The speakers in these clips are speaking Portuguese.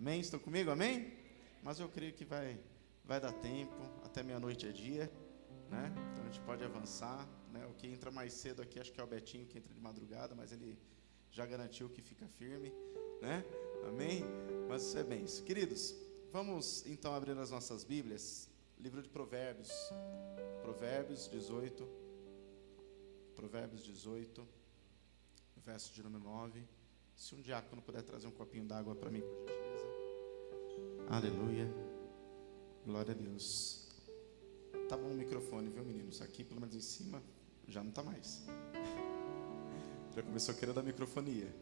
Amém? Estão comigo? Amém? Mas eu creio que vai dar tempo, até meia-noite é dia, né? Então a gente pode avançar, né? O que entra mais cedo aqui, acho que é o Betinho, que entra de madrugada, mas ele já garantiu que fica firme, né? Amém? Mas isso é bem isso. Queridos, vamos então abrir as nossas Bíblias, livro de Provérbios, Provérbios 18, verso de número 9. Se um diácono puder trazer um copinho d'água para mim, por gentileza. Aleluia. Glória a Deus. Tá bom o microfone, viu, meninos? Aqui, pelo menos em cima, já não tá mais. Já começou a querer dar microfonia.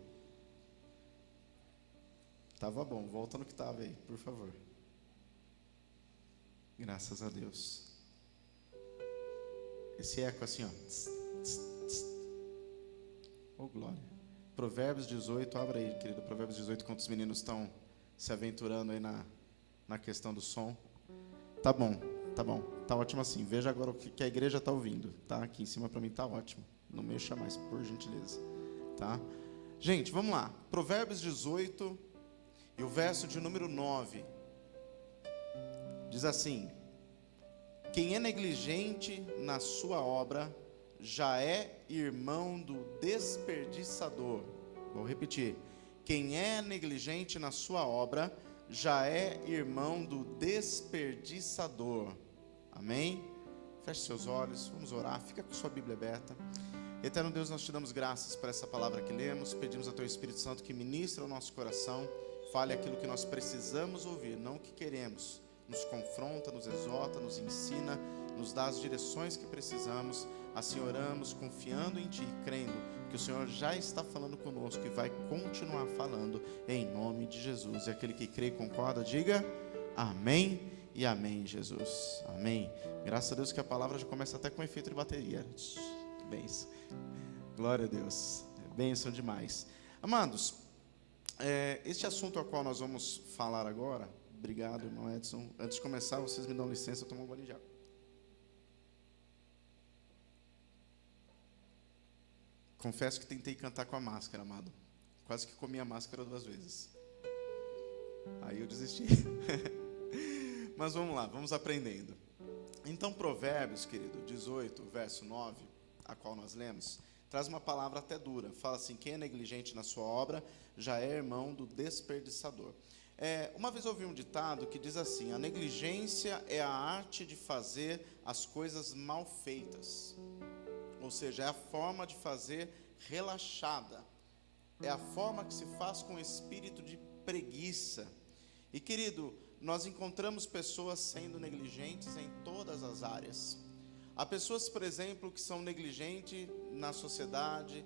Tava bom, volta no que tava aí, por favor. Graças a Deus. Esse eco assim, ó. Oh, glória. Provérbios 18, abra aí, querido. Provérbios 18, enquanto os meninos estão se aventurando aí na questão do som. Tá bom. Tá ótimo assim. Veja agora o que a igreja está ouvindo, tá? Aqui em cima para mim tá ótimo. Não mexa mais, por gentileza, tá? Gente, vamos lá. Provérbios 18 e o verso de número 9. Diz assim: quem é negligente na sua obra já é irmão do desperdiçador. Vou repetir. Quem é negligente na sua obra já é irmão do desperdiçador. Amém? Feche seus olhos, vamos orar. Fica com sua Bíblia aberta. Eterno Deus, nós te damos graças por essa palavra que lemos. Pedimos ao Teu Espírito Santo que ministre ao nosso coração. Fale aquilo que nós precisamos ouvir, não o que queremos. Nos confronta, nos exorta, nos ensina, nos dá as direções que precisamos. Assim oramos, confiando em Ti, crendo que o Senhor já está falando conosco e vai continuar falando em nome de Jesus. E aquele que crê e concorda, diga amém e amém, Jesus. Amém. Graças a Deus que a palavra já começa até com efeito de bateria. Que bênção. Glória a Deus. Bênção demais. Amados, este assunto ao qual nós vamos falar agora. Obrigado, irmão Edson. Antes de começar, vocês me dão licença, eu tomo um banho de água. Confesso que tentei cantar com a máscara, amado. Quase que comi a máscara 2 vezes. Aí eu desisti. Mas vamos lá, vamos aprendendo. Então, Provérbios, querido, 18, verso 9, a qual nós lemos, traz uma palavra até dura. Fala assim: quem é negligente na sua obra já é irmão do desperdiçador. Uma vez eu ouvi um ditado que diz assim: a negligência é a arte de fazer as coisas mal feitas. Ou seja, é a forma de fazer relaxada. É a forma que se faz com espírito de preguiça. E, querido, nós encontramos pessoas sendo negligentes em todas as áreas. Há pessoas, por exemplo, que são negligentes na sociedade,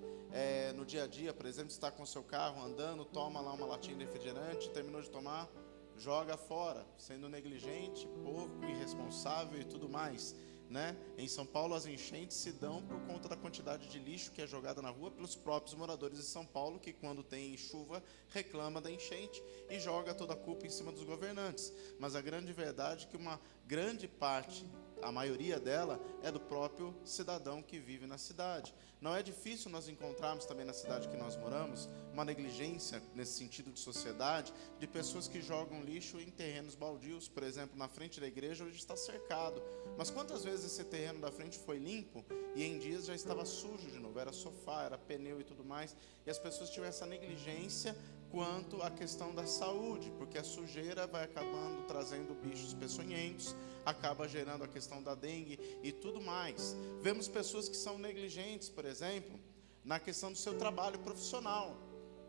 no dia a dia, por exemplo, está com o seu carro andando, toma lá uma latinha de refrigerante, terminou de tomar, joga fora, sendo negligente, porco, irresponsável e tudo mais, né? Em São Paulo, as enchentes se dão por conta da quantidade de lixo que é jogada na rua pelos próprios moradores de São Paulo, que quando tem chuva reclama da enchente e joga toda a culpa em cima dos governantes. Mas a grande verdade é que uma grande parte, a maioria dela, é do próprio cidadão que vive na cidade. Não é difícil nós encontrarmos também na cidade que nós moramos uma negligência nesse sentido de sociedade, de pessoas que jogam lixo em terrenos baldios. Por exemplo, na frente da igreja hoje está cercado, mas quantas vezes esse terreno da frente foi limpo e em dias já estava sujo de novo, era sofá, era pneu e tudo mais, e as pessoas tinham essa negligência quanto à questão da saúde, porque a sujeira vai acabando trazendo bichos peçonhentos, acaba gerando a questão da dengue e tudo mais. Vemos pessoas que são negligentes, por exemplo, na questão do seu trabalho profissional,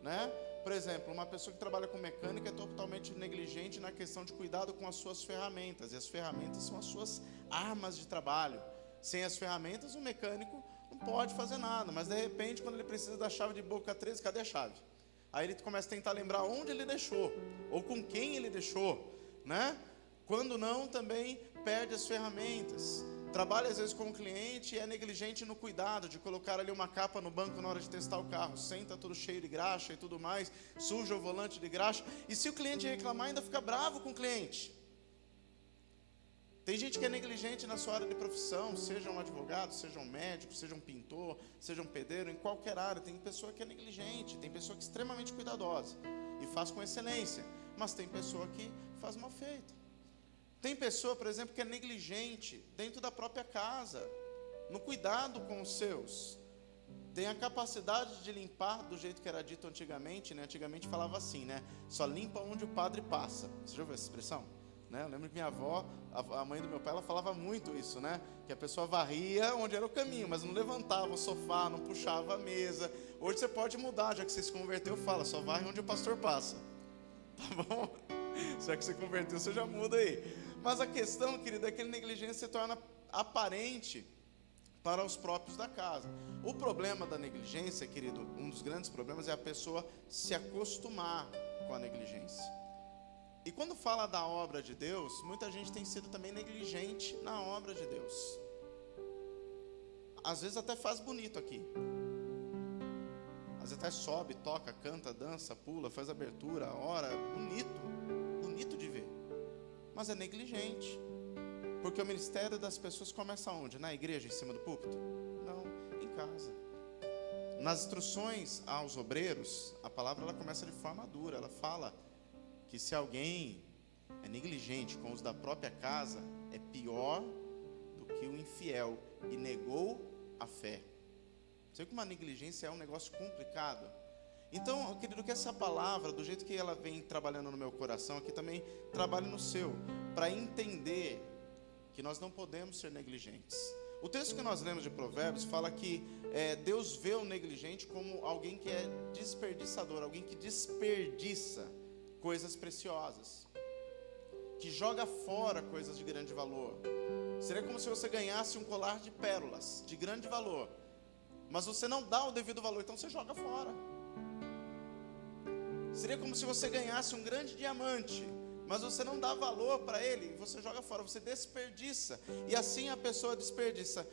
né? Por exemplo, uma pessoa que trabalha com mecânica é totalmente negligente na questão de cuidado com as suas ferramentas, e as ferramentas são as suas armas de trabalho. Sem as ferramentas, o mecânico não pode fazer nada, mas de repente, quando ele precisa da chave de boca 13, cadê a chave? Aí ele começa a tentar lembrar onde ele deixou, ou com quem ele deixou, né? Quando não, também perde as ferramentas. Trabalha às vezes com o cliente e é negligente no cuidado de colocar ali uma capa no banco na hora de testar o carro. Senta tudo cheio de graxa e tudo mais, suja o volante de graxa. E se o cliente reclamar, ainda fica bravo com o cliente. Tem gente que é negligente na sua área de profissão, seja um advogado, seja um médico, seja um pintor, seja um pedreiro, em qualquer área. Tem pessoa que é negligente, tem pessoa que é extremamente cuidadosa e faz com excelência. mas tem pessoa que faz mal feito. Tem pessoa, por exemplo, que é negligente dentro da própria casa, no cuidado com os seus. Tem a capacidade de limpar do jeito que era dito antigamente, né? Antigamente falava assim, né? Só limpa onde o padre passa. Você já ouviu essa expressão? Né? Eu lembro que minha avó, a mãe do meu pai, ela falava muito isso, né? Que a pessoa varria onde era o caminho, mas não levantava o sofá, não puxava a mesa. Hoje você pode mudar, já que você se converteu, fala, só varre onde o pastor passa. Tá bom? Já que você converteu, você já muda aí. Mas a questão, querido, é que a negligência se torna aparente para os próprios da casa. O problema da negligência, querido, um dos grandes problemas é a pessoa se acostumar com a negligência. E quando fala da obra de Deus, muita gente tem sido também negligente na obra de Deus. Às vezes até faz bonito aqui. Às vezes até sobe, toca, canta, dança, pula, faz abertura, ora, bonito de ver. Mas é negligente. Porque o ministério das pessoas começa onde? Na igreja, em cima do púlpito? Não, em casa. Nas instruções aos obreiros, a palavra ela começa de forma dura. Ela fala que se alguém é negligente com os da própria casa, é pior do que o infiel e negou a fé. Sei que uma negligência é um negócio complicado. Então, eu querido, que essa palavra, do jeito que ela vem trabalhando no meu coração, aqui também trabalhe no seu, para entender que nós não podemos ser negligentes. O texto que nós lemos de Provérbios fala que Deus vê o negligente como alguém que é desperdiçador, alguém que desperdiça coisas preciosas, que joga fora coisas de grande valor. Seria como se você ganhasse um colar de pérolas de grande valor, mas você não dá o devido valor, então você joga fora. Seria como se você ganhasse um grande diamante, mas você não dá valor para ele, você joga fora, você desperdiça. E assim a pessoa desperdiça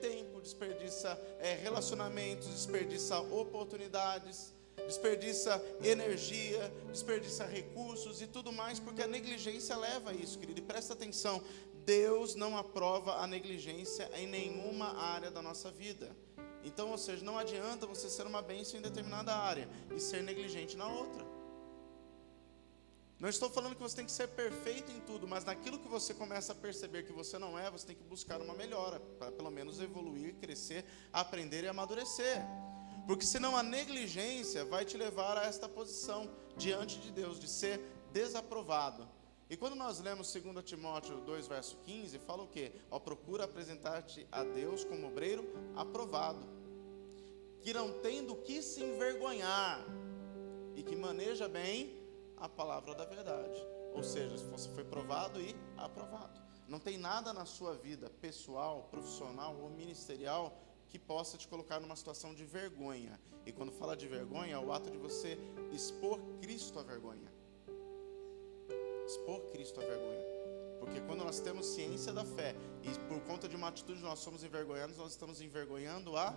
tempo, desperdiça relacionamentos, desperdiça oportunidades, desperdiça energia, desperdiça recursos e tudo mais, porque a negligência leva a isso, querido. E presta atenção, Deus não aprova a negligência em nenhuma área da nossa vida. Então, ou seja, não adianta você ser uma bênção em determinada área e ser negligente na outra. Não estou falando que você tem que ser perfeito em tudo, mas naquilo que você começa a perceber que você não é, você tem que buscar uma melhora, para pelo menos evoluir, crescer, aprender e amadurecer. Porque senão a negligência vai te levar a esta posição diante de Deus, de ser desaprovado. E quando nós lemos 2 Timóteo 2, verso 15, fala o quê? Procura apresentar-te a Deus como obreiro aprovado, que não tem do que se envergonhar e que maneja bem a palavra da verdade. Ou seja, se você foi provado e aprovado. Não tem nada na sua vida pessoal, profissional ou ministerial que possa te colocar numa situação de vergonha. E quando fala de vergonha, é o ato de você expor Cristo à vergonha. Expor Cristo à vergonha. Porque quando nós temos ciência da fé e por conta de uma atitude nós somos envergonhados, nós estamos envergonhando a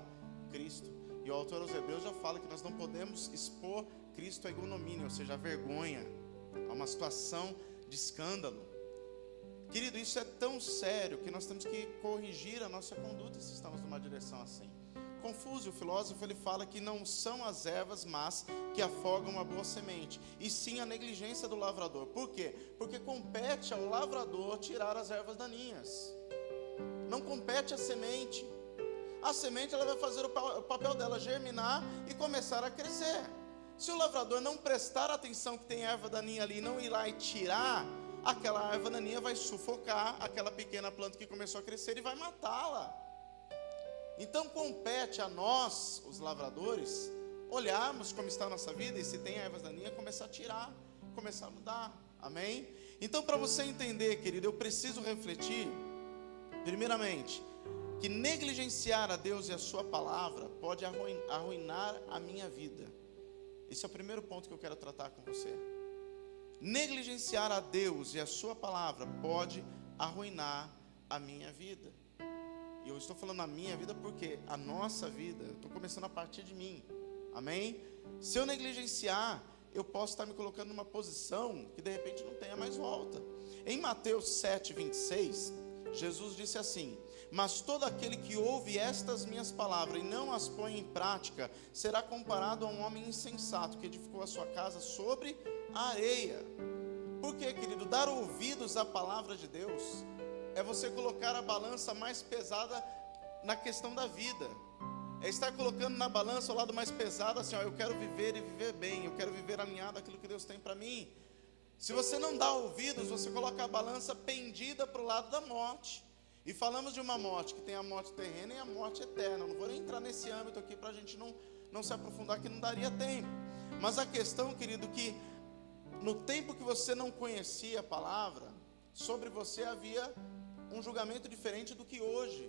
Cristo. E o autor aos Hebreus já fala que nós não podemos expor Cristo à ignomínia, ou seja, a vergonha, a uma situação de escândalo. Querido, isso é tão sério que nós temos que corrigir a nossa conduta se estamos numa direção assim. Confúcio, o filósofo, ele fala que não são as ervas más que afogam a boa semente, e sim a negligência do lavrador. Por quê? Porque compete ao lavrador tirar as ervas daninhas. Não compete à semente. A semente ela vai fazer o papel dela germinar e começar a crescer. Se o lavrador não prestar atenção que tem erva daninha ali, não ir lá e tirar, aquela erva daninha vai sufocar aquela pequena planta que começou a crescer e vai matá-la. Então compete a nós, os lavradores, olharmos como está a nossa vida e se tem ervas daninhas, começar a tirar, começar a mudar. Amém? Então, para você entender, querido, eu preciso refletir, primeiramente, que negligenciar a Deus e a sua palavra pode arruinar a minha vida. Esse é o primeiro ponto que eu quero tratar com você. Negligenciar a Deus e a sua palavra pode arruinar a minha vida. E eu estou falando a minha vida porque a nossa vida, eu estou começando a partir de mim. Amém? Se eu negligenciar, eu posso estar me colocando numa posição que de repente não tenha mais volta. Em Mateus 7, 26, Jesus disse assim: mas todo aquele que ouve estas minhas palavras e não as põe em prática, será comparado a um homem insensato que edificou a sua casa sobre areia. Por quê, querido? Dar ouvidos à palavra de Deus é você colocar a balança mais pesada na questão da vida. É estar colocando na balança o lado mais pesado, assim, ó, eu quero viver e viver bem, eu quero viver alinhado àquilo que Deus tem para mim. Se você não dá ouvidos, você coloca a balança pendida para o lado da morte. E falamos de uma morte que tem a morte terrena e a morte eterna. Eu não vou nem entrar nesse âmbito aqui para a gente não se aprofundar, que não daria tempo. Mas a questão, querido, que no tempo que você não conhecia a palavra, sobre você havia um julgamento diferente do que hoje,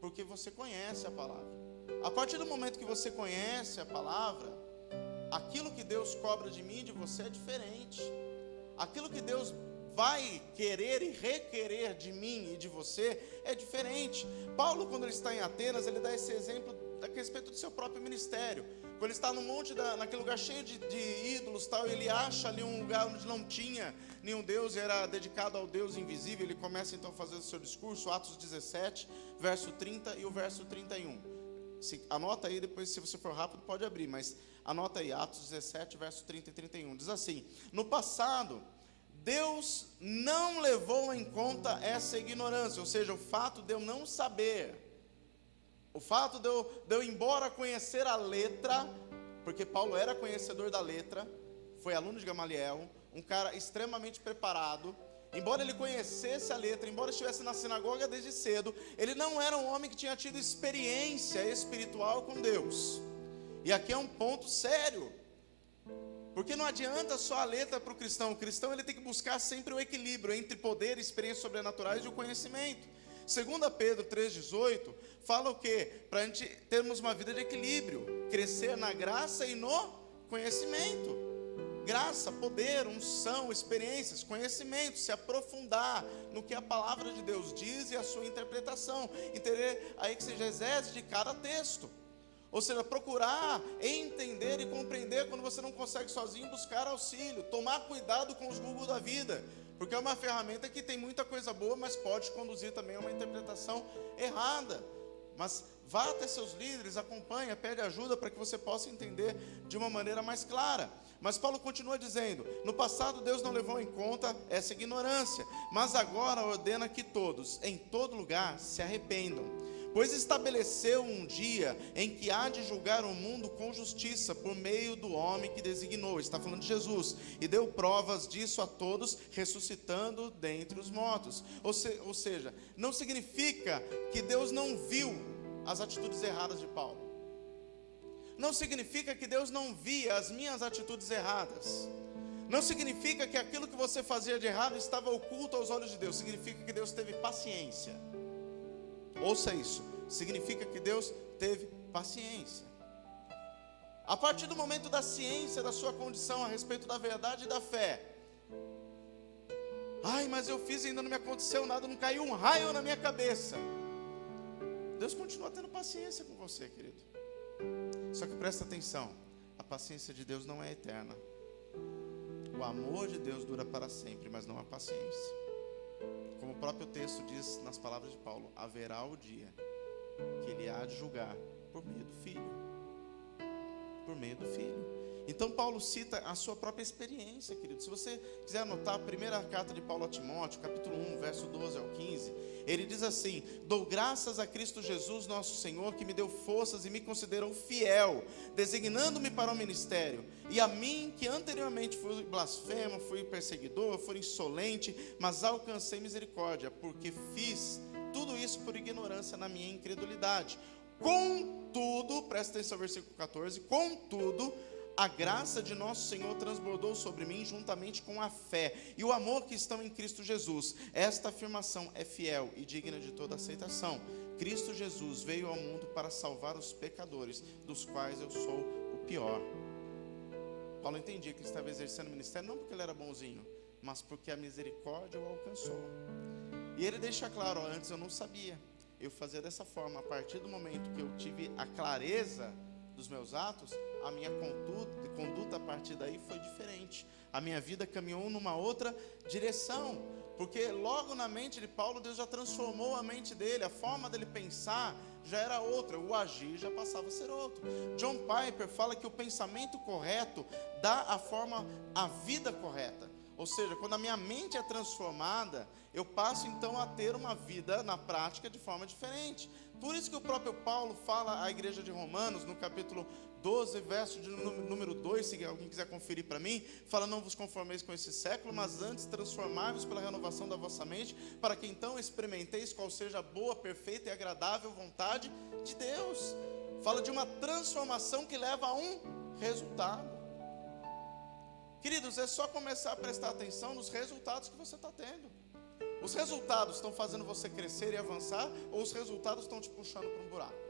porque você conhece a palavra. A partir do momento que você conhece a palavra, aquilo que Deus cobra de mim e de você é diferente. Aquilo que Deus vai querer e requerer de mim e de você é diferente. Paulo, quando ele está em Atenas, ele dá esse exemplo a respeito do seu próprio ministério. Quando ele está no monte, naquele lugar cheio de ídolos, tal, ele acha ali um lugar onde não tinha nenhum Deus, e era dedicado ao Deus invisível. Ele começa então a fazer o seu discurso, Atos 17, verso 30 e o verso 31. Anota aí, depois se você for rápido pode abrir, mas anota aí, Atos 17, verso 30 e 31. Diz assim: no passado, Deus não levou em conta essa ignorância, ou seja, o fato de eu não saber, o fato de eu embora conhecer a letra, porque Paulo era conhecedor da letra, foi aluno de Gamaliel, um cara extremamente preparado. Embora ele conhecesse a letra, embora estivesse na sinagoga desde cedo, ele não era um homem que tinha tido experiência espiritual com Deus. E aqui é um ponto sério, porque não adianta só a letra para o cristão. O cristão ele tem que buscar sempre o equilíbrio entre poder, experiências sobrenaturais e o conhecimento. 2 Pedro 3,18 fala o quê? Para a gente termos uma vida de equilíbrio, crescer na graça e no conhecimento. Graça, poder, unção, experiências, conhecimento, se aprofundar no que a palavra de Deus diz e a sua interpretação, entender a exegese de cada texto. Ou seja, procurar entender e compreender quando você não consegue sozinho, buscar auxílio, tomar cuidado com os Google da vida, porque é uma ferramenta que tem muita coisa boa, mas pode conduzir também a uma interpretação errada. Mas vá até seus líderes, acompanha, pede ajuda para que você possa entender de uma maneira mais clara. Mas Paulo continua dizendo: no passado Deus não levou em conta essa ignorância, mas agora ordena que todos, em todo lugar, se arrependam. Pois estabeleceu um dia em que há de julgar o mundo com justiça, por meio do homem que designou, está falando de Jesus, e deu provas disso a todos, ressuscitando dentre os mortos. Ou seja, não significa que Deus não viu as atitudes erradas de Paulo. Não significa que Deus não via as minhas atitudes erradas. Não significa que aquilo que você fazia de errado estava oculto aos olhos de Deus. Significa que Deus teve paciência. Ouça isso. Significa que Deus teve paciência. A partir do momento da ciência da sua condição a respeito da verdade e da fé. Ai, mas eu fiz e ainda não me aconteceu nada, não caiu um raio na minha cabeça. Deus continua tendo paciência com você, querido. Só que presta atenção, a paciência de Deus não é eterna. O amor de Deus dura para sempre, mas não a paciência. Como o próprio texto diz nas palavras de Paulo, haverá o dia que ele há de julgar por meio do Filho. Por meio do Filho. Então Paulo cita a sua própria experiência, querido. Se você quiser anotar a primeira carta de Paulo a Timóteo, capítulo 1, verso 12 ao 15, ele diz assim: dou graças a Cristo Jesus nosso Senhor, que me deu forças e me considerou fiel, designando-me para o ministério. E a mim, que anteriormente fui blasfemo, fui perseguidor, fui insolente, mas alcancei misericórdia, porque fiz tudo isso por ignorância na minha incredulidade. Contudo, presta atenção ao versículo 14, contudo, a graça de nosso Senhor transbordou sobre mim juntamente com a fé e o amor que estão em Cristo Jesus. Esta afirmação é fiel e digna de toda aceitação. Cristo Jesus veio ao mundo para salvar os pecadores, dos quais eu sou o pior. Paulo entendia que ele estava exercendo o ministério não porque ele era bonzinho, mas porque a misericórdia o alcançou. E ele deixa claro: antes eu não sabia, eu fazia dessa forma. A partir do momento que eu tive a clareza dos meus atos, a minha conduta a partir daí foi diferente. A minha vida caminhou numa outra direção, porque logo na mente de Paulo, Deus já transformou a mente dele, a forma dele pensar já era outra, o agir já passava a ser outro. John Piper fala que o pensamento correto dá a vida correta. Ou seja, quando a minha mente é transformada, eu passo então a ter uma vida na prática de forma diferente. Por isso que o próprio Paulo fala à igreja de Romanos, no capítulo 12, verso de número 2, se alguém quiser conferir para mim, fala: não vos conformeis com esse século, mas antes transformai-vos pela renovação da vossa mente, para que então experimenteis qual seja a boa, perfeita e agradável vontade de Deus. Fala de uma transformação que leva a um resultado. Queridos, é só começar a prestar atenção nos resultados que você está tendo. Os resultados estão fazendo você crescer e avançar, ou os resultados estão te puxando para um buraco?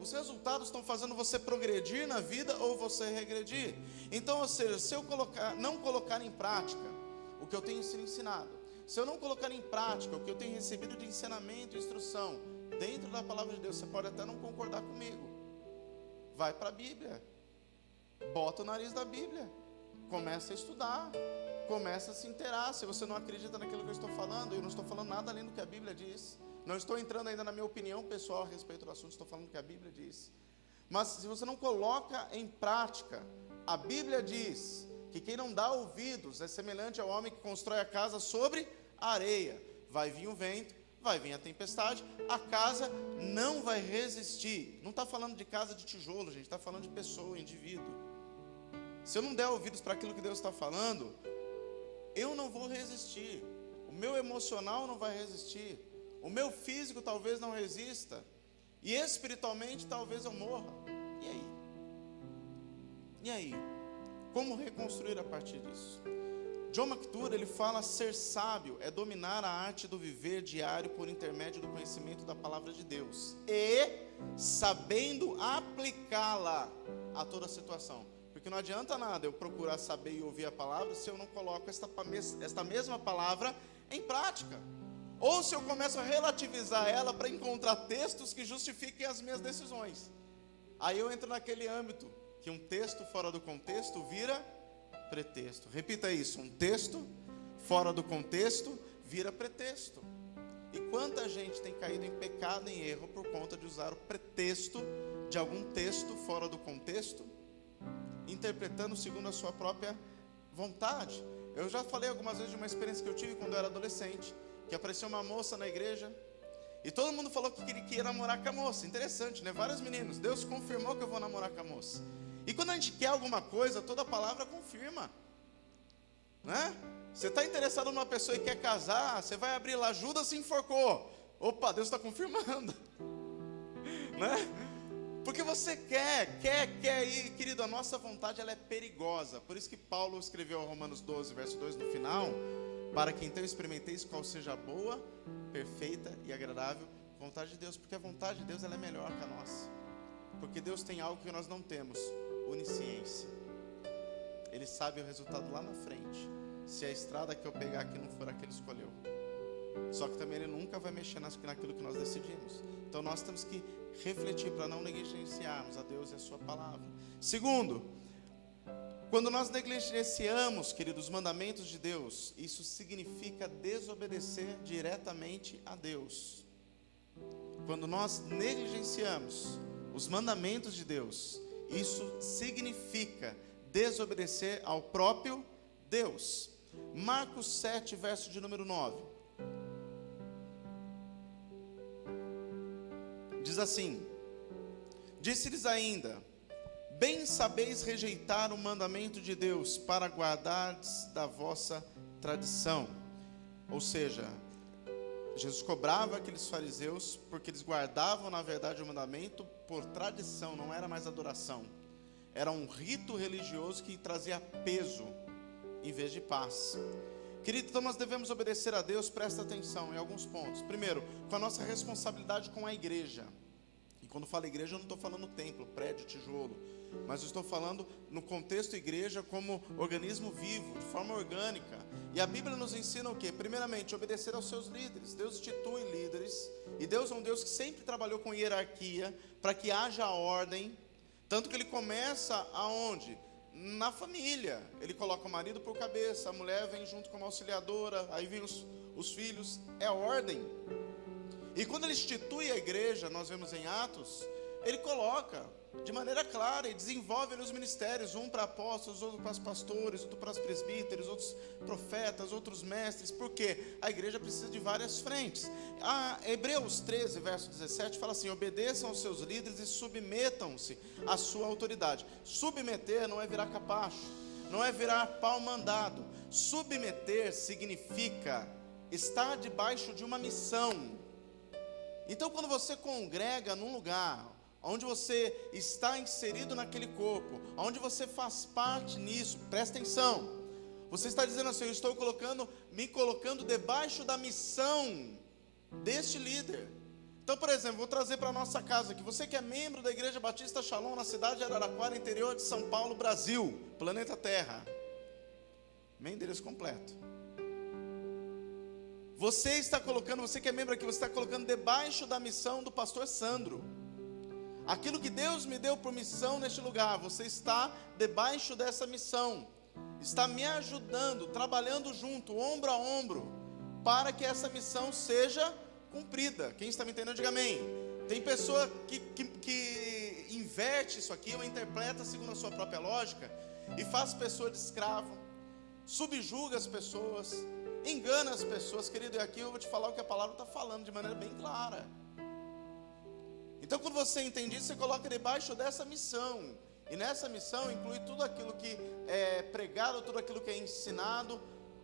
Os resultados estão fazendo você progredir na vida ou você regredir. Então, ou seja, se eu não colocar em prática o que eu tenho sido ensinado, se eu não colocar em prática o que eu tenho recebido de ensinamento e instrução dentro da palavra de Deus, você pode até não concordar comigo. Vai para a Bíblia, bota o nariz da Bíblia, começa a estudar, começa a se inteirar. Se você não acredita naquilo que eu estou falando, eu não estou falando nada além do que a Bíblia diz. Não estou entrando ainda na minha opinião pessoal a respeito do assunto, estou falando o que a Bíblia diz. Mas se você não coloca em prática, a Bíblia diz que quem não dá ouvidos é semelhante ao homem que constrói a casa sobre a areia. Vai vir o vento, vai vir a tempestade, a casa não vai resistir. Não está falando de casa de tijolo, gente, está falando de pessoa, indivíduo. Se eu não der ouvidos para aquilo que Deus está falando, eu não vou resistir. O meu emocional não vai resistir. O meu físico talvez não resista. E espiritualmente talvez eu morra. E aí? E aí? Como reconstruir a partir disso? John McTurk, ele fala: ser sábio é dominar a arte do viver diário por intermédio do conhecimento da palavra de Deus e sabendo aplicá-la a toda situação. Porque não adianta nada eu procurar saber e ouvir a palavra se eu não coloco esta mesma palavra em prática. Ou se eu começo a relativizar ela para encontrar textos que justifiquem as minhas decisões. Aí eu entro naquele âmbito que um texto fora do contexto vira pretexto. Repita isso: um texto fora do contexto vira pretexto. E quanta gente tem caído em pecado, em erro, por conta de usar o pretexto de algum texto fora do contexto, interpretando segundo a sua própria vontade. Eu já falei algumas vezes de uma experiência que eu tive quando eu era adolescente, que apareceu uma moça na igreja, e todo mundo falou que ia namorar com a moça. Interessante, né? Vários meninos. Deus confirmou que eu vou namorar com a moça. E quando a gente quer alguma coisa, toda palavra confirma, né? Você está interessado numa pessoa e quer casar, você vai abrir lá: Judas se enforcou. Opa, Deus está confirmando, né? Porque você quer, e querido, a nossa vontade ela é perigosa. Por isso que Paulo escreveu ao Romanos 12, verso 2 no final: para que então experimenteis qual seja a boa, perfeita e agradável vontade de Deus. Porque a vontade de Deus ela é melhor que a nossa. Porque Deus tem algo que nós não temos: onisciência. Ele sabe o resultado lá na frente, se a estrada que eu pegar aqui não for a que Ele escolheu. Só que também Ele nunca vai mexer naquilo que nós decidimos. Então nós temos que refletir para não negligenciarmos a Deus e a sua palavra. Segundo, quando nós negligenciamos, queridos, os mandamentos de Deus, isso significa desobedecer diretamente a Deus. Quando nós negligenciamos os mandamentos de Deus, isso significa desobedecer ao próprio Deus. Marcos 7, verso de número 9. Diz assim: disse-lhes ainda: bem sabeis rejeitar o mandamento de Deus para guardardes da vossa tradição. Ou seja, Jesus cobrava aqueles fariseus porque eles guardavam na verdade o mandamento por tradição, não era mais adoração. Era um rito religioso que trazia peso em vez de paz. Querido, então nós devemos obedecer a Deus, presta atenção em alguns pontos. Primeiro, com a nossa responsabilidade com a igreja. E quando falo igreja, eu não estou falando templo, prédio, tijolo, mas eu estou falando no contexto igreja como organismo vivo, de forma orgânica. E a Bíblia nos ensina o quê? Primeiramente, obedecer aos seus líderes. Deus institui líderes, e Deus é um Deus que sempre trabalhou com hierarquia, para que haja ordem. Tanto que Ele começa aonde? Na família. Ele coloca o marido por cabeça, a mulher vem junto como auxiliadora, aí vem os filhos. É ordem. E quando ele institui a igreja, nós vemos em Atos, ele coloca de maneira clara e desenvolve os ministérios, um para apóstolos, outro para pastores, outro para os presbíteros, outros profetas, outros mestres, porque a igreja precisa de várias frentes. Hebreus 13, verso 17, fala assim: obedeçam aos seus líderes e submetam-se à sua autoridade. Submeter não é virar capacho, não é virar pau mandado. Submeter significa estar debaixo de uma missão. Então, quando você congrega num lugar onde você está inserido naquele corpo, onde você faz parte nisso, presta atenção, você está dizendo assim: eu estou me colocando debaixo da missão deste líder. Então, por exemplo, vou trazer para a nossa casa aqui, você que é membro da Igreja Batista Shalom, na cidade de Araraquara, interior de São Paulo, Brasil, planeta Terra, meu endereço completo. Você que é membro aqui, você está colocando debaixo da missão do pastor Sandro. Aquilo que Deus me deu por missão neste lugar, você está debaixo dessa missão, está me ajudando, trabalhando junto, ombro a ombro, para que essa missão seja cumprida. Quem está me entendendo, diga amém. Tem pessoa que inverte isso aqui, ou interpreta segundo a sua própria lógica, e faz pessoa de escravo, subjuga as pessoas, engana as pessoas. Querido, e aqui eu vou te falar o que a palavra está falando de maneira bem clara. Então, quando você entende isso, você coloca debaixo dessa missão. E nessa missão inclui tudo aquilo que é pregado, tudo aquilo que é ensinado.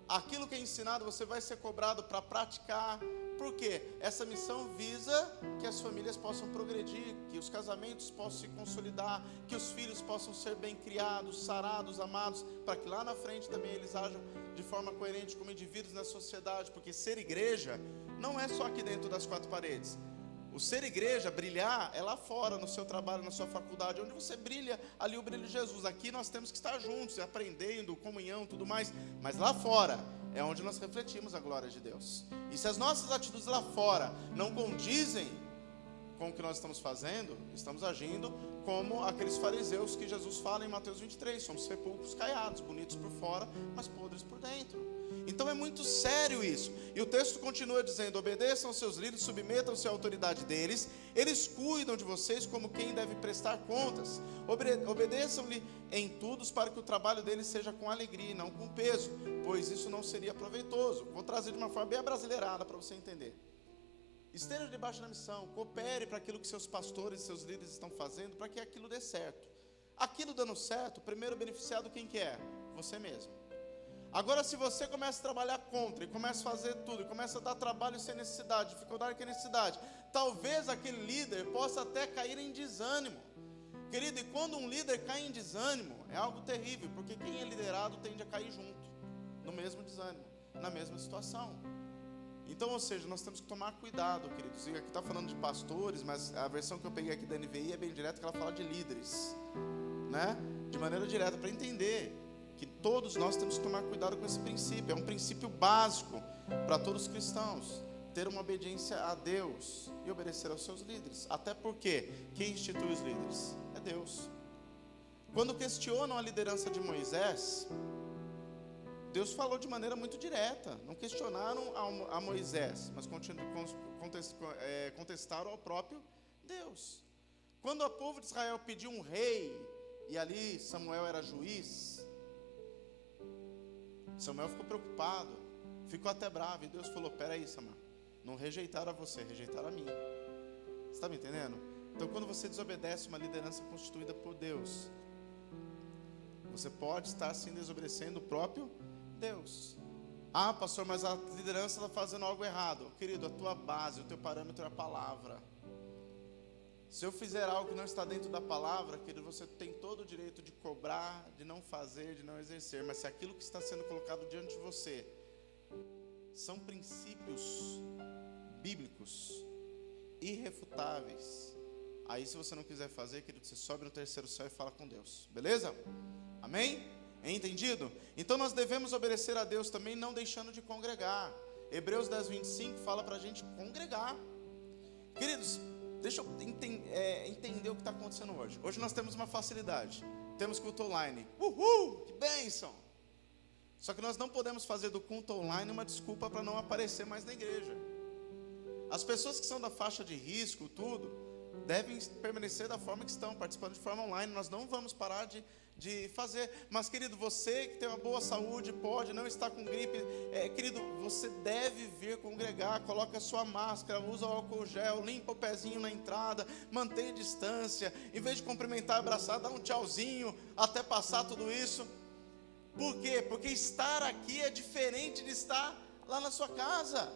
Aquilo que é ensinado você vai ser cobrado para praticar. Por quê? Essa missão visa que as famílias possam progredir, que os casamentos possam se consolidar, que os filhos possam ser bem criados, sarados, amados, para que lá na frente também eles ajam de forma coerente como indivíduos na sociedade. Porque ser igreja não é só aqui dentro das quatro paredes. O ser igreja, brilhar, é lá fora, no seu trabalho, na sua faculdade, onde você brilha, ali o brilho de Jesus. Aqui nós temos que estar juntos, aprendendo, comunhão, tudo mais. Mas lá fora é onde nós refletimos a glória de Deus. E se as nossas atitudes lá fora não condizem com o que nós estamos fazendo, estamos agindo como aqueles fariseus que Jesus fala em Mateus 23. Somos sepulcros caiados, bonitos por fora, mas podres por dentro. Então é muito sério isso. E o texto continua dizendo: obedeçam aos seus líderes, submetam-se à autoridade deles. Eles cuidam de vocês como quem deve prestar contas. Obedeçam-lhe em tudo, para que o trabalho deles seja com alegria e não com peso, pois isso não seria proveitoso. Vou trazer de uma forma bem abrasileirada para você entender. Esteja debaixo da missão, coopere para aquilo que seus pastores, seus líderes estão fazendo, para que aquilo dê certo. Aquilo dando certo, o primeiro beneficiado quem que é? Você mesmo. Agora, se você começa a trabalhar contra, e começa a fazer tudo, e começa a dar trabalho sem necessidade, dificuldade sem necessidade, talvez aquele líder possa até cair em desânimo. Querido, e quando um líder cai em desânimo, é algo terrível, porque quem é liderado tende a cair junto, no mesmo desânimo, na mesma situação. Então, ou seja, nós temos que tomar cuidado, queridos. E aqui está falando de pastores, mas a versão que eu peguei aqui da NVI é bem direta, que ela fala de líderes, né? De maneira direta, para entender que todos nós temos que tomar cuidado com esse princípio. É um princípio básico para todos os cristãos, ter uma obediência a Deus e obedecer aos seus líderes. Até porque quem institui os líderes é Deus. Quando questionam a liderança de Moisés, Deus falou de maneira muito direta. Não questionaram a Moisés, mas contestaram ao próprio Deus. Quando o povo de Israel pediu um rei, e ali Samuel era juiz, Samuel ficou preocupado, ficou até bravo, e Deus falou: peraí, Samuel, não rejeitaram a você, rejeitaram a mim. Você está me entendendo? Então, quando você desobedece uma liderança constituída por Deus, você pode estar sim desobedecendo o próprio Deus. Ah, pastor, mas a liderança está fazendo algo errado. Querido, a tua base, o teu parâmetro é a palavra. Se eu fizer algo que não está dentro da palavra, querido, você tem todo o direito de cobrar, de não fazer, de não exercer. Mas se aquilo que está sendo colocado diante de você são princípios bíblicos, irrefutáveis, aí se você não quiser fazer, querido, você sobe no terceiro céu e fala com Deus. Beleza? Amém? É entendido? Então nós devemos obedecer a Deus também, não deixando de congregar. Hebreus 10, 25 fala para a gente congregar. Queridos, deixa eu entender o que está acontecendo hoje. Hoje nós temos uma facilidade. Temos culto online. Uhul! Que bênção! Só que nós não podemos fazer do culto online uma desculpa para não aparecer mais na igreja. As pessoas que são da faixa de risco, tudo, devem permanecer da forma que estão, participando de forma online. Nós não vamos parar de fazer. Mas, querido, você que tem uma boa saúde, pode não estar com gripe, querido, você deve vir congregar. Coloca a sua máscara, usa o álcool gel, limpa o pezinho na entrada, mantenha distância. Em vez de cumprimentar, abraçar, dá um tchauzinho até passar tudo isso. Por quê? Porque estar aqui é diferente de estar lá na sua casa.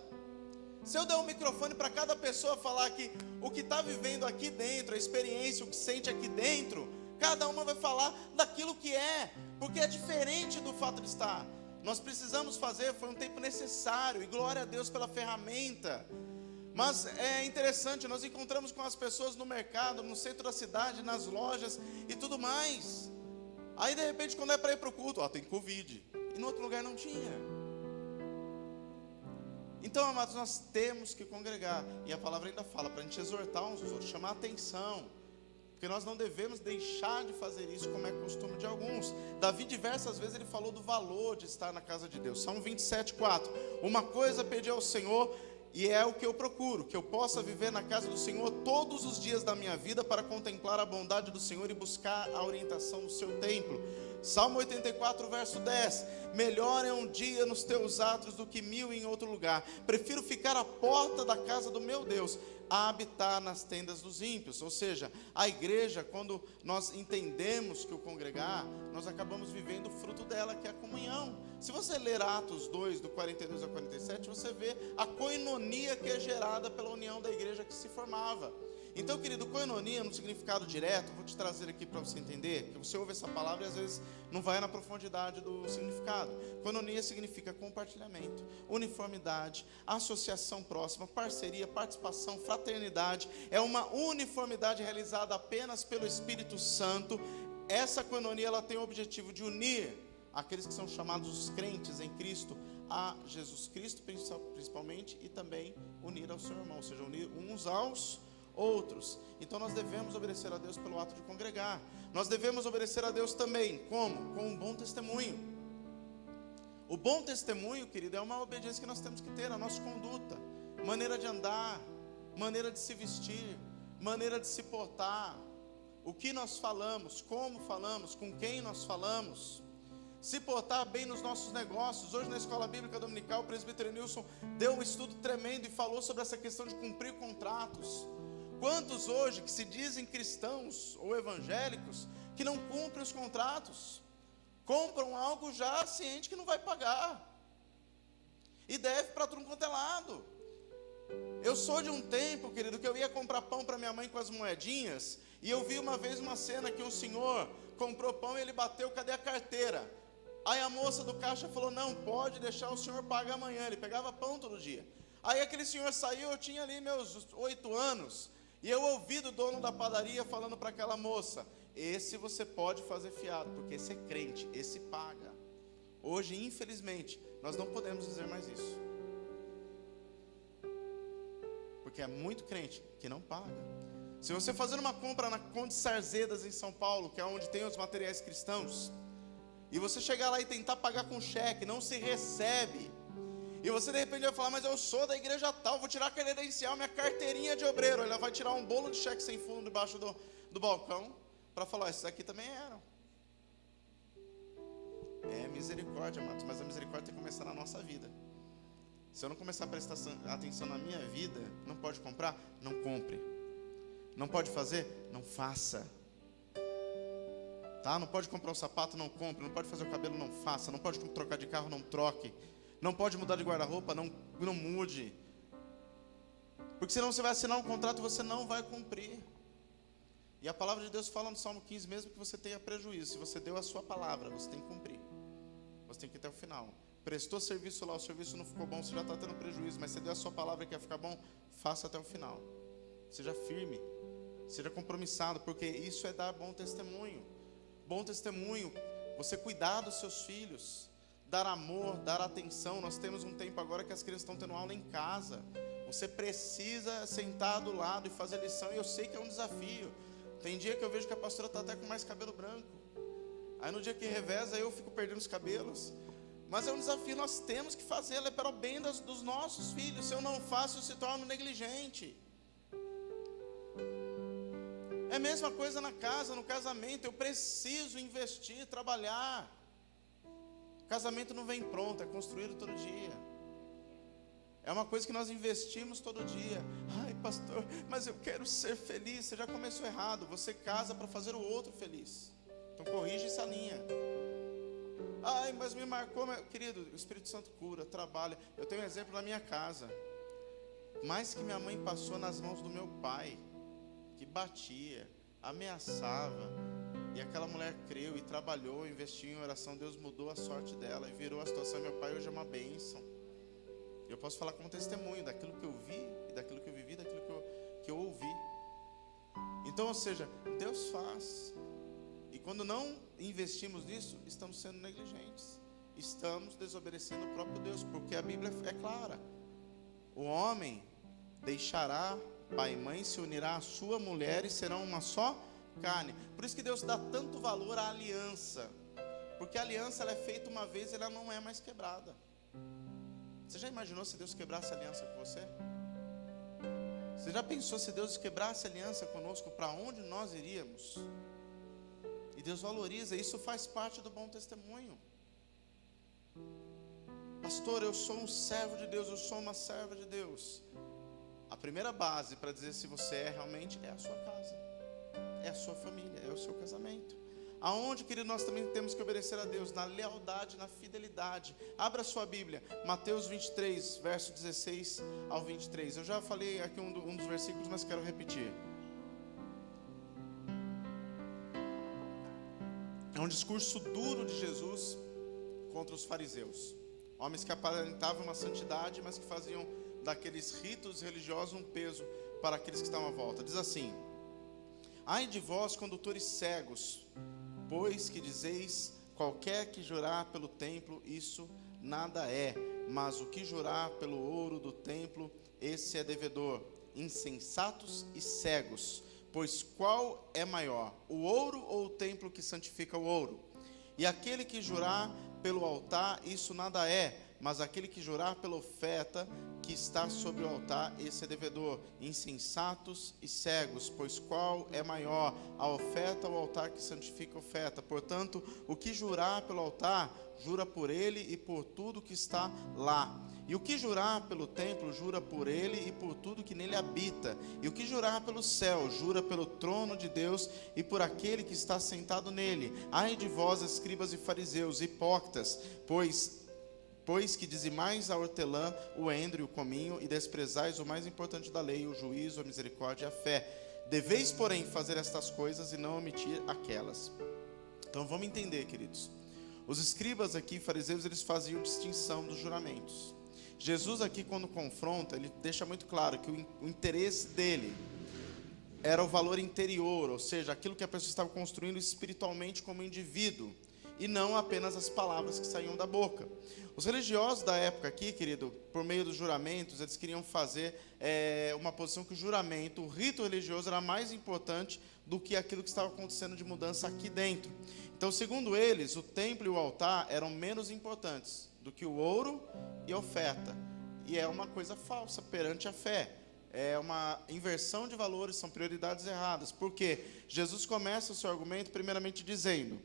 Se eu der um microfone para cada pessoa falar que o que está vivendo aqui dentro, a experiência, o que sente aqui dentro, cada uma vai falar daquilo que é, porque é diferente do fato de estar. Nós precisamos fazer, foi um tempo necessário, e glória a Deus pela ferramenta. Mas é interessante, nós encontramos com as pessoas no mercado, no centro da cidade, nas lojas e tudo mais. Aí de repente quando é para ir para o culto, tem Covid, e no outro lugar não tinha. Então, amados, nós temos que congregar, e a palavra ainda fala, para a gente exortar uns aos outros, chamar a atenção, porque nós não devemos deixar de fazer isso, como é costume de alguns. Davi, diversas vezes, ele falou do valor de estar na casa de Deus. Salmo 27:4, uma coisa pedi ao Senhor, e é o que eu procuro, que eu possa viver na casa do Senhor todos os dias da minha vida, para contemplar a bondade do Senhor e buscar a orientação do seu templo. Salmo 84, verso 10, melhor é um dia nos teus atos do que 1000 em outro lugar. Prefiro ficar à porta da casa do meu Deus, a habitar nas tendas dos ímpios. Ou seja, a igreja, quando nós entendemos que o congregar, nós acabamos vivendo o fruto dela, que é a comunhão. Se você ler Atos 2, do 42 ao 47, você vê a koinonia que é gerada pela união da igreja que se formava. Então, querido, koinonia no significado direto, vou te trazer aqui para você entender, que você ouve essa palavra e às vezes não vai na profundidade do significado. Koinonia significa compartilhamento, uniformidade, associação próxima, parceria, participação, fraternidade. É uma uniformidade realizada apenas pelo Espírito Santo. Essa koinonia, ela tem o objetivo de unir aqueles que são chamados os crentes em Cristo a Jesus Cristo, principalmente, e também unir ao seu irmão, ou seja, unir uns aos outros. Então nós devemos obedecer a Deus pelo ato de congregar. Nós devemos obedecer a Deus também, como? Com um bom testemunho. O bom testemunho, querido, é uma obediência que nós temos que ter, a nossa conduta, maneira de andar, maneira de se vestir, maneira de se portar, o que nós falamos, como falamos, com quem nós falamos, se portar bem nos nossos negócios. Hoje na Escola Bíblica Dominical, o presbítero Nilson deu um estudo tremendo e falou sobre essa questão de cumprir contratos. Quantos hoje que se dizem cristãos ou evangélicos que não cumprem os contratos, compram algo já ciente que não vai pagar e deve para tudo quanto é lado. Eu sou de um tempo, querido, que eu ia comprar pão para minha mãe com as moedinhas, e eu vi uma vez uma cena que um senhor comprou pão e ele bateu, cadê a carteira? Aí a moça do caixa falou, não, pode deixar, o senhor paga amanhã. Ele pegava pão todo dia. Aí aquele senhor saiu, eu tinha ali meus 8 anos, e eu ouvi do dono da padaria falando para aquela moça, esse você pode fazer fiado, porque esse é crente, esse paga. Hoje, infelizmente, nós não podemos dizer mais isso, porque é muito crente que não paga. Se você fazer uma compra na Conde Sarzedas em São Paulo, que é onde tem os materiais cristãos, e você chegar lá e tentar pagar com cheque, não se recebe, e você de repente vai falar, mas eu sou da igreja tal, vou tirar a credencial, minha carteirinha de obreiro. Ela vai tirar um bolo de cheque sem fundo debaixo do balcão, para falar, esses aqui também eram. É misericórdia, amados, mas a misericórdia tem que começar na nossa vida. Se eu não começar a prestar atenção na minha vida, não pode comprar? Não compre. Não pode fazer? Não faça. Tá? Não pode comprar um sapato? Não compre. Não pode fazer o cabelo? Não faça. Não pode trocar de carro? Não troque. Não pode mudar de guarda-roupa? Não mude. Porque senão você vai assinar um contrato e você não vai cumprir. E a palavra de Deus fala no Salmo 15, mesmo que você tenha prejuízo, se você deu a sua palavra, você tem que cumprir. Você tem que ir até o final. Prestou serviço lá, o serviço não ficou bom, você já está tendo prejuízo, mas você deu a sua palavra que ia ficar bom, faça até o final. Seja firme, seja compromissado, porque isso é dar bom testemunho. Bom testemunho, você cuidar dos seus filhos, dar amor, dar atenção. Nós temos um tempo agora que as crianças estão tendo aula em casa. Você precisa sentar do lado e fazer lição, e eu sei que é um desafio. Tem dia que eu vejo que a pastora está até com mais cabelo branco. Aí no dia que reveza eu fico perdendo os cabelos. Mas é um desafio, nós temos que fazê-lo, é para o bem dos nossos filhos. Se eu não faço, eu se torno negligente. É a mesma coisa na casa, no casamento. Eu preciso investir, trabalhar. O casamento não vem pronto, é construído todo dia. É uma coisa que nós investimos todo dia. Ai, pastor, mas eu quero ser feliz. Você já começou errado. Você casa para fazer o outro feliz. Então corrige essa linha. Ai, mas me marcou, querido, o Espírito Santo cura, trabalha. Eu tenho um exemplo na minha casa. Mais que minha mãe passou nas mãos do meu pai, que batia, ameaçava, e aquela mulher creu e trabalhou, investiu em oração. Deus mudou a sorte dela e virou a situação. Meu pai hoje é uma bênção. Eu posso falar como testemunho daquilo que eu vi, daquilo que eu vivi, daquilo que eu ouvi. Então, ou seja, Deus faz. E quando não investimos nisso, estamos sendo negligentes. Estamos desobedecendo o próprio Deus, porque a Bíblia é clara. O homem deixará pai e mãe, se unirá à sua mulher e serão uma só carne. Por isso que Deus dá tanto valor à aliança. Porque a aliança ela é feita uma vez e ela não é mais quebrada. Você já imaginou se Deus quebrasse a aliança com você? Você já pensou se Deus quebrasse a aliança conosco, para onde nós iríamos? E Deus valoriza, isso faz parte do bom testemunho. Pastor, eu sou um servo de Deus, eu sou uma serva de Deus. A primeira base para dizer se você é realmente é a sua casa, é a sua família, é o seu casamento. Aonde, querido, nós também temos que obedecer a Deus? Na lealdade, na fidelidade. Abra a sua Bíblia, Mateus 23, verso 16 ao 23. Eu já falei aqui um dos versículos, mas quero repetir. É um discurso duro de Jesus contra os fariseus. Homens que aparentavam uma santidade, mas que faziam daqueles ritos religiosos um peso para aqueles que estavam à volta. Diz assim: ai de vós, condutores cegos, pois que dizeis, qualquer que jurar pelo templo, isso nada é, mas o que jurar pelo ouro do templo, esse é devedor. Insensatos e cegos, pois qual é maior, o ouro ou o templo que santifica o ouro? E aquele que jurar pelo altar, isso nada é, mas aquele que jurar pela oferta que está sobre o altar, esse é devedor. Insensatos e cegos, pois qual é maior, a oferta ou o altar que santifica a oferta? Portanto, o que jurar pelo altar, jura por ele e por tudo que está lá. E o que jurar pelo templo, jura por ele e por tudo que nele habita. E o que jurar pelo céu, jura pelo trono de Deus e por aquele que está sentado nele. Ai de vós, escribas e fariseus, hipócritas, pois que dizimais a hortelã, o endro e o cominho, e desprezais o mais importante da lei, o juízo, a misericórdia e a fé. Deveis, porém, fazer estas coisas e não omitir aquelas. Então vamos entender, queridos. Os escribas aqui, fariseus, eles faziam distinção dos juramentos. Jesus aqui, quando confronta, ele deixa muito claro que o interesse dele era o valor interior, ou seja, aquilo que a pessoa estava construindo espiritualmente como indivíduo, e não apenas as palavras que saíam da boca. Os religiosos da época aqui, querido, por meio dos juramentos, eles queriam fazer uma posição que o juramento, o rito religioso era mais importante do que aquilo que estava acontecendo de mudança aqui dentro. Então, segundo eles, o templo e o altar eram menos importantes do que o ouro e a oferta. E é uma coisa falsa perante a fé. É uma inversão de valores, são prioridades erradas. Porque Jesus começa o seu argumento primeiramente dizendo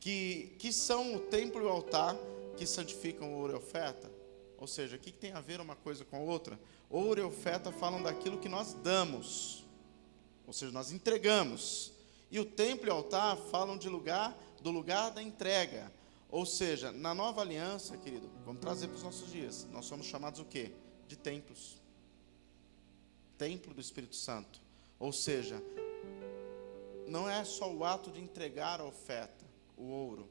que são o templo e o altar que santificam o ouro e a oferta. Ou seja, o que tem a ver uma coisa com a outra? Ouro e oferta falam daquilo que nós damos, ou seja, nós entregamos. E o templo e o altar falam do lugar da entrega. Ou seja, na nova aliança, querido, vamos trazer para os nossos dias, nós somos chamados o quê? De templos. Templo do Espírito Santo. Ou seja, não é só o ato de entregar a oferta, o ouro,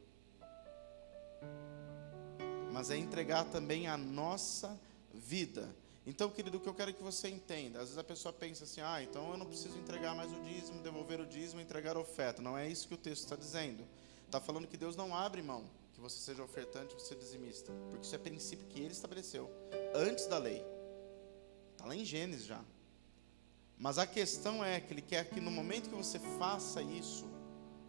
mas é entregar também a nossa vida. Então, querido, o que eu quero que você entenda, às vezes a pessoa pensa assim, então eu não preciso entregar mais o dízimo, devolver o dízimo, entregar a oferta. Não é isso que o texto está dizendo. Está falando que Deus não abre mão que você seja ofertante, você dizimista, porque isso é princípio que Ele estabeleceu, antes da lei. Está lá em Gênesis já. Mas a questão é que Ele quer que no momento que você faça isso,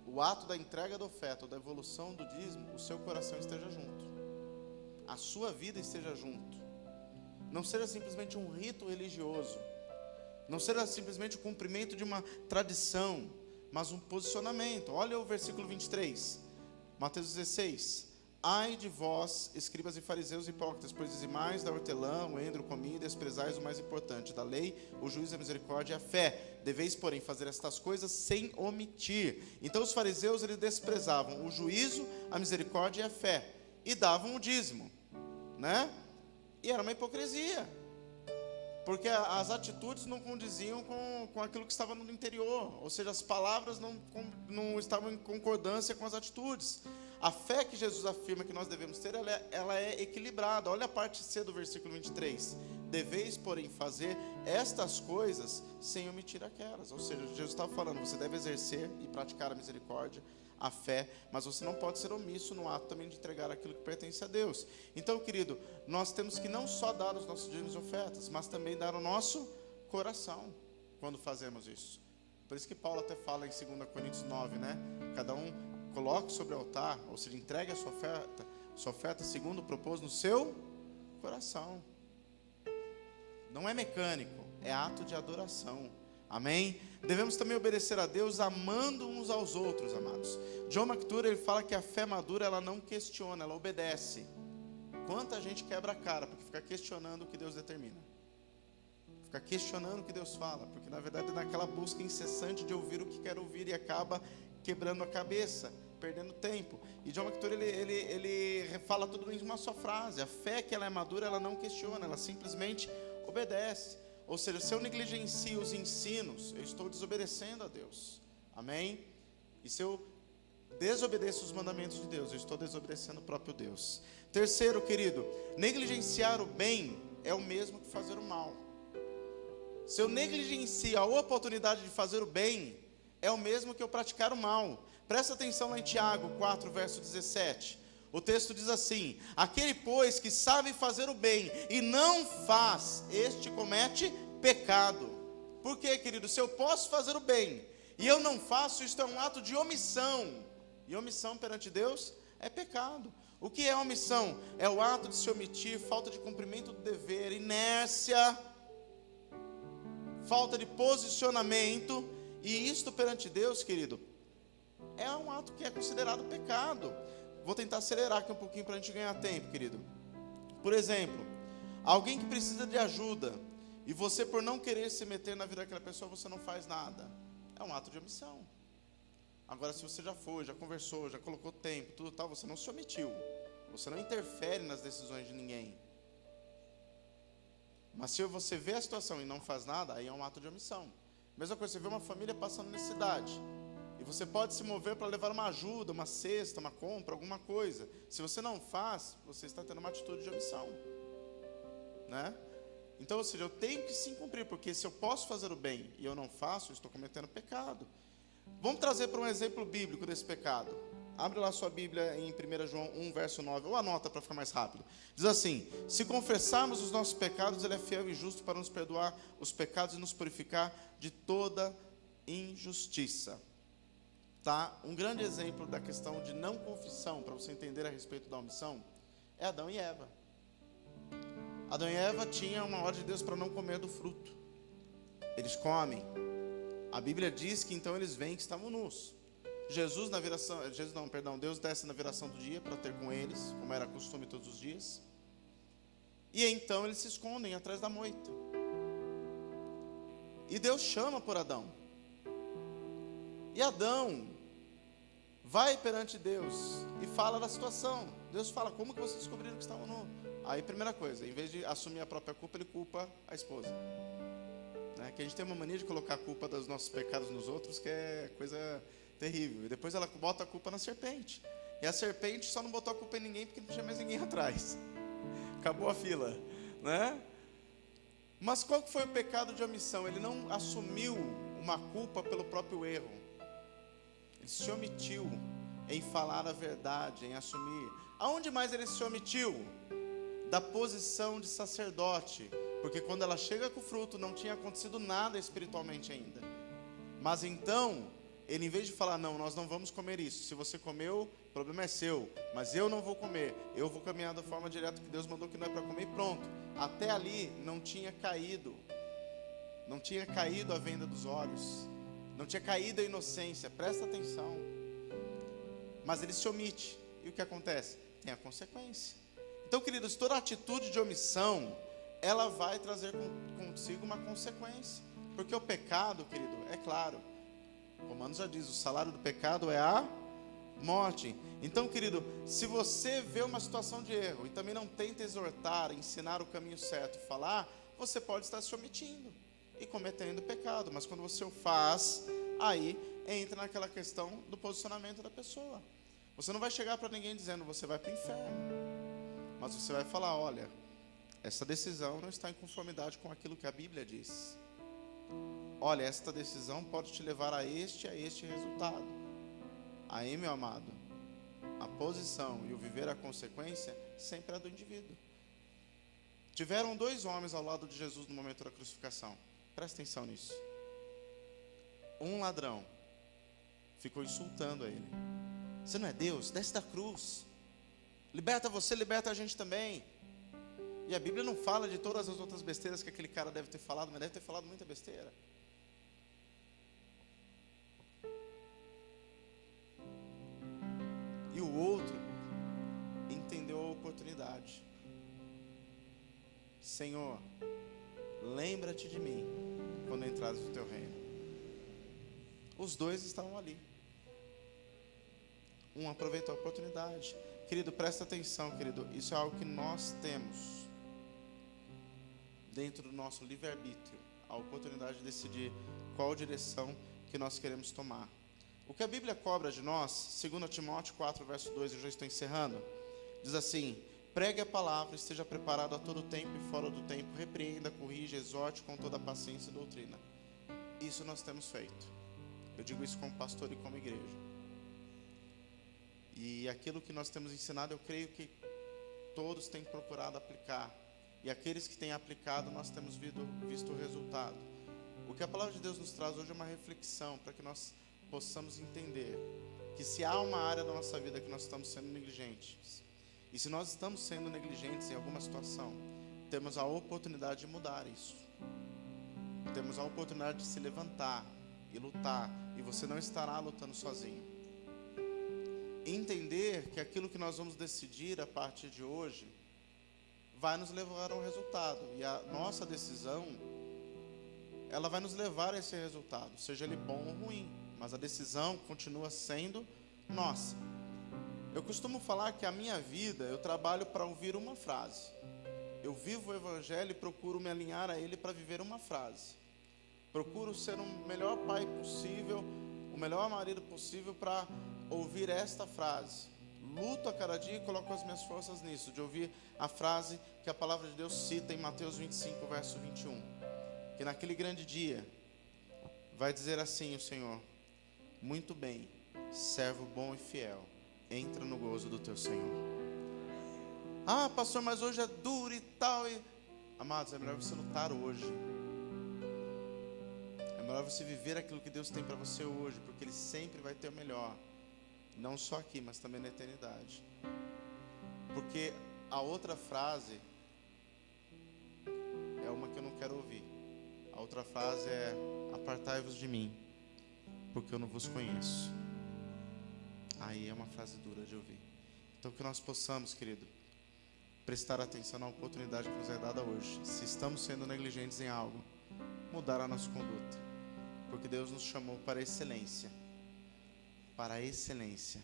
o ato da entrega da oferta, ou da evolução do dízimo, o seu coração esteja junto. a sua vida esteja junto. Não seja simplesmente um rito religioso. Não seja simplesmente o cumprimento de uma tradição, mas um posicionamento. Olha o versículo 23, Mateus 16. Ai de vós, escribas e fariseus hipócritas, pois dizimais da hortelã, o endro, comida, e desprezais o mais importante da lei, o juízo, a misericórdia e a fé. Deveis, porém, fazer estas coisas sem omitir. Então os fariseus, eles desprezavam o juízo, a misericórdia e a fé, e davam o dízimo, né? E era uma hipocrisia, porque as atitudes não condiziam com aquilo que estava no interior, ou seja, as palavras não estavam em concordância com as atitudes. A fé que Jesus afirma que nós devemos ter, ela é equilibrada. Olha a parte C do versículo 23. Deveis, porém, fazer estas coisas sem omitir aquelas. Ou seja, Jesus estava falando, você deve exercer e praticar a misericórdia, a fé, mas você não pode ser omisso no ato também de entregar aquilo que pertence a Deus. Então, querido, nós temos que não só dar os nossos dízimos e ofertas, mas também dar o nosso coração quando fazemos isso. Por isso que Paulo até fala em 2 Coríntios 9, né? Cada um coloque sobre o altar, ou seja, entregue a sua oferta segundo o propósito no seu coração. Não é mecânico, é ato de adoração. Amém? Devemos também obedecer a Deus amando uns aos outros, amados. John McToore, ele fala que a fé madura, ela não questiona, ela obedece. Quanta gente quebra a cara porque fica questionando o que Deus determina, fica questionando o que Deus fala, porque na verdade é naquela busca incessante de ouvir o que quer ouvir e acaba quebrando a cabeça, perdendo tempo. E John McToore, ele fala tudo em uma só frase: a fé que ela é madura, ela não questiona, ela simplesmente obedece. Ou seja, se eu negligencio os ensinos, eu estou desobedecendo a Deus. Amém? E se eu desobedeço os mandamentos de Deus, eu estou desobedecendo o próprio Deus. Terceiro, querido, negligenciar o bem é o mesmo que fazer o mal. Se eu negligencio a oportunidade de fazer o bem, é o mesmo que eu praticar o mal. Presta atenção lá em Tiago 4, verso 17. O texto diz assim: aquele, pois, que sabe fazer o bem e não faz, este comete pecado. Por quê, querido? Se eu posso fazer o bem e eu não faço, isto é um ato de omissão. E omissão perante Deus é pecado. O que é omissão? É o ato de se omitir, falta de cumprimento do dever, inércia, falta de posicionamento. E isto perante Deus, querido, é um ato que é considerado pecado. Vou tentar acelerar aqui um pouquinho para a gente ganhar tempo, querido. Por exemplo, alguém que precisa de ajuda, e você, por não querer se meter na vida daquela pessoa, você não faz nada. É um ato de omissão. Agora, se você já foi, já conversou, já colocou tempo, tudo tal, você não se omitiu. Você não interfere nas decisões de ninguém. Mas se você vê a situação e não faz nada, aí é um ato de omissão. Mesma coisa, você vê uma família passando necessidade, e você pode se mover para levar uma ajuda, uma cesta, uma compra, alguma coisa. Se você não faz, você está tendo uma atitude de omissão, né? Então, ou seja, eu tenho que sim cumprir, porque se eu posso fazer o bem e eu não faço, eu estou cometendo pecado. Vamos trazer para um exemplo bíblico desse pecado. Abre lá sua Bíblia em 1 João 1, verso 9, ou anota para ficar mais rápido. Diz assim: se confessarmos os nossos pecados, Ele é fiel e justo para nos perdoar os pecados e nos purificar de toda injustiça. Tá? Um grande exemplo da questão de não confissão, para você entender a respeito da omissão, é Adão e Eva. Adão e Eva tinham uma ordem de Deus para não comer do fruto. Eles comem. A Bíblia diz que então eles veem que estavam nus. Deus desce na viração do dia para ter com eles, como era costume todos os dias. E então eles se escondem atrás da moita. E Deus chama por Adão. E Adão vai perante Deus e fala da situação. Deus fala: como que vocês descobriram que estavam nus? Aí, primeira coisa, em vez de assumir a própria culpa, ele culpa a esposa. Que a gente tem uma mania de colocar a culpa dos nossos pecados nos outros, que é coisa terrível. E depois ela bota a culpa na serpente. E a serpente só não botou a culpa em ninguém porque não tinha mais ninguém atrás. Acabou a fila, né? Mas qual que foi o pecado de omissão? Ele não assumiu uma culpa pelo próprio erro. Ele se omitiu em falar a verdade, em assumir. Aonde mais ele se omitiu? Da posição de sacerdote. Porque quando ela chega com o fruto, não tinha acontecido nada espiritualmente ainda. Mas então, ele, em vez de falar, não, nós não vamos comer isso, se você comeu, o problema é seu, mas eu não vou comer, eu vou caminhar da forma direta que Deus mandou, que não é para comer, e pronto. Até ali não tinha caído a venda dos olhos, não tinha caído a inocência, presta atenção. Mas ele se omite, e o que acontece? Tem a consequência. Então, queridos, toda atitude de omissão, ela vai trazer consigo uma consequência, porque o pecado, querido, é claro, Romanos já diz, o salário do pecado é a morte. Então, querido, se você vê uma situação de erro, e também não tenta exortar, ensinar o caminho certo, falar, você pode estar se omitindo e cometendo pecado, mas quando você o faz, aí entra naquela questão do posicionamento da pessoa. Você não vai chegar para ninguém dizendo, você vai para o inferno, mas você vai falar, olha, essa decisão não está em conformidade com aquilo que a Bíblia diz. Olha, esta decisão pode te levar a este resultado. Aí, meu amado, a posição e o viver a consequência sempre é do indivíduo. Tiveram 2 homens ao lado de Jesus no momento da crucificação. Presta atenção nisso. Um ladrão ficou insultando a ele. Você não é Deus? Desce da cruz. Liberta você, liberta a gente também. E a Bíblia não fala de todas as outras besteiras que aquele cara deve ter falado, mas deve ter falado muita besteira. E o outro entendeu a oportunidade. Senhor, lembra-te de mim quando entrares no teu reino. Os 2 estavam ali. Um aproveitou a oportunidade. Querido, presta atenção, querido. Isso é algo que nós temos dentro do nosso livre-arbítrio, a oportunidade de decidir qual direção que nós queremos tomar. O que a Bíblia cobra de nós, 2 Timóteo 4, verso 2, eu já estou encerrando, diz assim, pregue a palavra, esteja preparado a todo tempo e fora do tempo, repreenda, corrija, exorte com toda a paciência e doutrina. Isso nós temos feito. Eu digo isso como pastor e como igreja. E aquilo que nós temos ensinado, eu creio que todos têm procurado aplicar. E aqueles que têm aplicado, nós temos visto o resultado. O que a palavra de Deus nos traz hoje é uma reflexão, para que nós possamos entender que se há uma área da nossa vida que nós estamos sendo negligentes, e se nós estamos sendo negligentes em alguma situação, temos a oportunidade de mudar isso. Temos a oportunidade de se levantar e lutar, e você não estará lutando sozinho. Entender que aquilo que nós vamos decidir a partir de hoje vai nos levar a um resultado, e a nossa decisão, ela vai nos levar a esse resultado, seja ele bom ou ruim, mas a decisão continua sendo nossa. Eu costumo falar que a minha vida, eu trabalho para ouvir uma frase. Eu vivo o Evangelho e procuro me alinhar a ele para viver uma frase. Procuro ser o melhor pai possível, o melhor marido possível para ouvir esta frase. Luto a cada dia e coloco as minhas forças nisso, de ouvir a frase que a palavra de Deus cita em Mateus 25, verso 21. Que naquele grande dia vai dizer assim o Senhor, muito bem, servo bom e fiel, entra no gozo do teu Senhor. Ah, pastor, mas hoje é duro e tal. Amados, é melhor você lutar hoje. É melhor você viver aquilo que Deus tem para você hoje, porque Ele sempre vai ter o melhor. Não só aqui, mas também na eternidade. Porque a outra frase é uma que eu não quero ouvir. A outra frase é: apartai-vos de mim, porque eu não vos conheço. Aí é uma frase dura de ouvir. Então que nós possamos, querido, prestar atenção na oportunidade que nos é dada hoje. Se estamos sendo negligentes em algo, mudar a nossa conduta. Porque Deus nos chamou para a excelência. Para a excelência.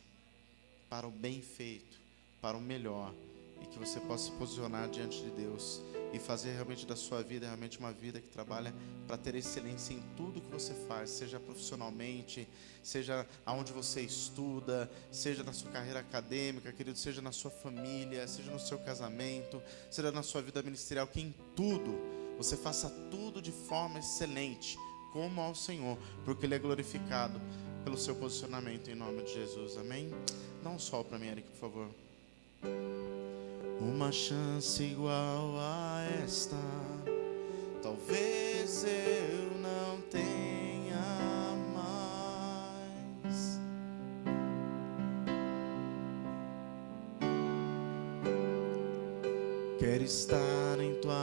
Para o bem feito. Para o melhor. E que você possa se posicionar diante de Deus e fazer realmente da sua vida realmente uma vida que trabalha para ter excelência em tudo que você faz, seja profissionalmente, seja aonde você estuda, seja na sua carreira acadêmica, querido, seja na sua família, seja no seu casamento, seja na sua vida ministerial, que em tudo você faça tudo de forma excelente, como ao Senhor, porque Ele é glorificado pelo seu posicionamento em nome de Jesus, amém? Dá um sol para mim, Eric, por favor. Uma chance igual a esta, talvez eu não tenha mais. quero estar em tua